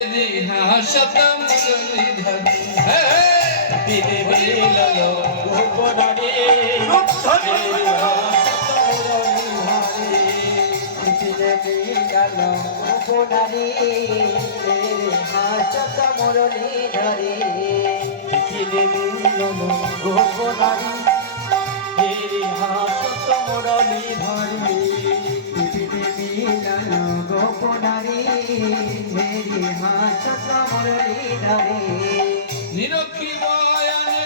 শতম মুরলীধর দিনে মিললো গোপনারে হাসত মুরলী ধরে দিনে মিললো গোপনারে হাসত মুরলী ধরে দিনে মিললো গোপনারে মেরি হাসত মুরলী ধরে নিরক্ষী বয়ানে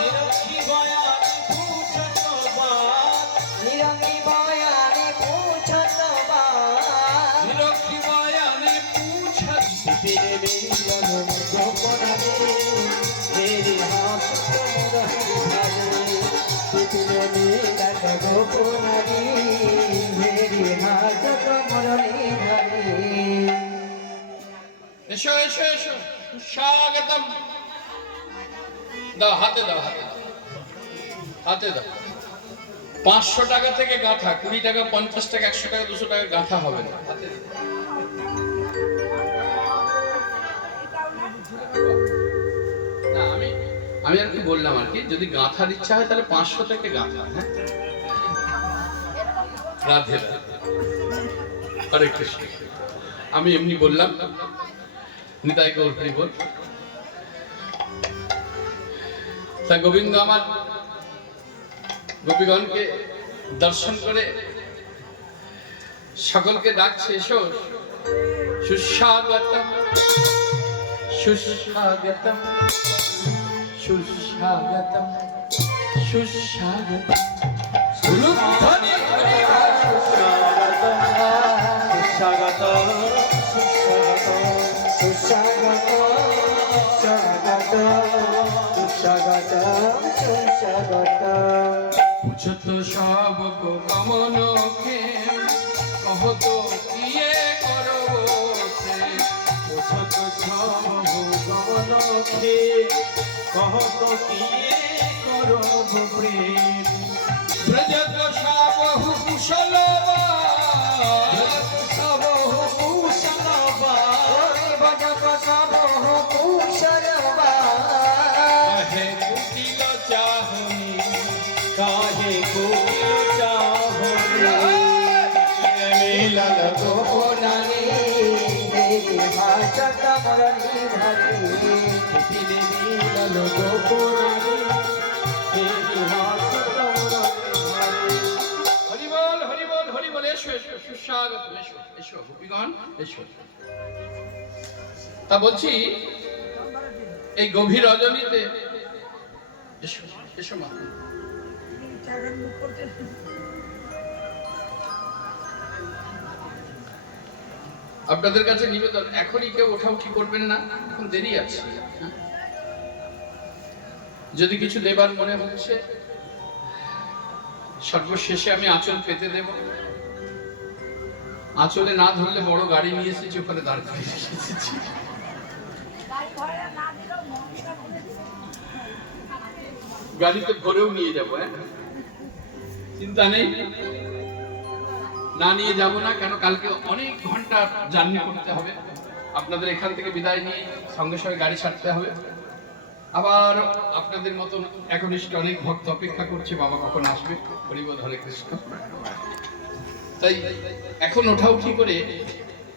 নিরক্ষী বয়ানে পুছত নিরক্ষী বয়ানে পুছত দিনে মিললো গোপনারে মেরি হাসত মুরলী ধরে দিনে মিললো গোপনারে মেরি হাসত মুরলী ধরে। এসো এসো এসো স্বাগতম দাও হাতে দাও হাতে দাও 500 টাকা থেকে গাঁথা 20 টাকা 50 টাকা 100 টাকা 200 টাকা গাঁথা হবে না হাতে দাও। না আমি আর কি বললাম আর কি যদি গাঁথার ইচ্ছা হয় তাহলে 500 থেকে গাঁথা হ্যাঁ রাধে রাধে হরে কৃষ্ণ আমি এমনি বললাম নিতাই গৌর হরি বল তা গোবিন্দ আমার গোপীগণকে দর্শন করে সকলকে ডাকছে এসো সুস্বাগতম সুস্বাগতম সুস্বাগতম সুস্বাগতম সুরধ্বনি পুছত সব কমন কে কহত কিয়ে করব পুছত সব কমন কে কহত কিয়ে করব প্রেম ব্রজত সাবহু কুশলবা সবহু কুশলবা ব্রজত সবহু কুশলবা কাহে কুটিল চাহনি কাহে কুটিল চাহনি মিলন গোপনারে মেরি হাসত মুরলী ধরে দিনে মিলন গোপনারে মেরি হাসত মুরলী ধরে। হরি বল এসো এসো সুস্বাগত এসো এসো গোপীগণ এসো তা বলছি এই গভীর রজনীতে এসো এসো মা আপনাদের কাছে নিবেদন এখনই কেউ ওঠাউঠি করবেন না এখন দেরি আছে হ্যাঁ? যদি কিছু দেবার মনে হচ্ছে সর্বশেষে আমি আঁচল পেতে দেব আঁচলে না ধরলে বড় গাড়ি নিয়ে এসেছি ওখানে দাঁড় করিয়ে এসেছি গাড়িতে ভরেও নিয়ে যাবো হ্যাঁ চিন্তা নেই না নিয়ে যাব না কেন কালকে অনেক ঘন্টা জার্নি করতে হবে আপনাদের এখান থেকে বিদায় নিয়ে সঙ্গে সঙ্গে গাড়ি ছাড়তে হবে আবার আপনাদের মতন একনিষ্ঠ অনেক ভক্ত অপেক্ষা করছে বাবা কখন আসবে হরিবল হরে কৃষ্ণ তাই এখন ওঠাউঠি করে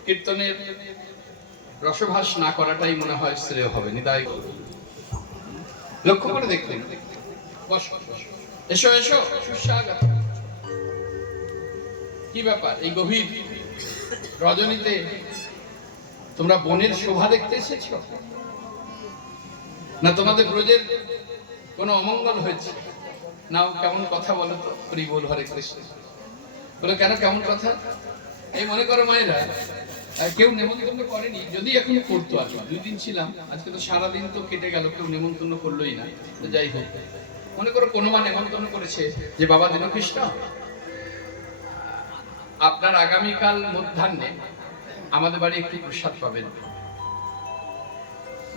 কীর্তনের রসভাস না করাটাই মনে হয় শ্রেয় হবে নিতাই লক্ষ্য করে দেখবেন বসো এসো এসো সুস্বাগত কি ব্যাপার এই গভীর রজনীতে তোমরা বনের শোভা দেখতে এসেছো না তোমাদের ব্রজের কোনো অমঙ্গল হয়েছে নাও কেমন কথা বলো তো হরি বল হরে কৃষ্ণ বলো কেন কেমন কথা এই মনে করো মায়েরা কেউ নেমন্তন্ন করেনি যদি এখন করতো আর 2 দিন ছিলাম আজকে তো সারাদিন তো কেটে গেল কেউ নেমন্তন্ন করলোই না যাই হোক মনে করো কোনো মা নেমন্তন্ন করেছে যে বাবা দীনকৃষ্ণ আপনার আগামীকাল মধ্যাহ্নে আমাদের বাড়ি একটু প্রসাদ পাবেন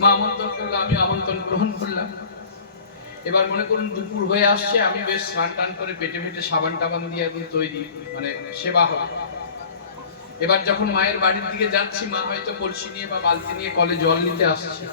মা আমন্ত্রণ করলো আমি আমন্ত্রণ গ্রহণ করলাম এবার মনে করুন দুপুর হয়ে আসছে আমি বেশ স্নান টান করে পেটে পেটে সাবান টাবান দিয়ে একদম তৈরি মানে সেবা হবে এবার যখন মায়ের বাড়ির দিকে যাচ্ছি, মা হয়তো কলসি নিয়ে বা বালতি নিয়ে কলে জল নিতে আসছে।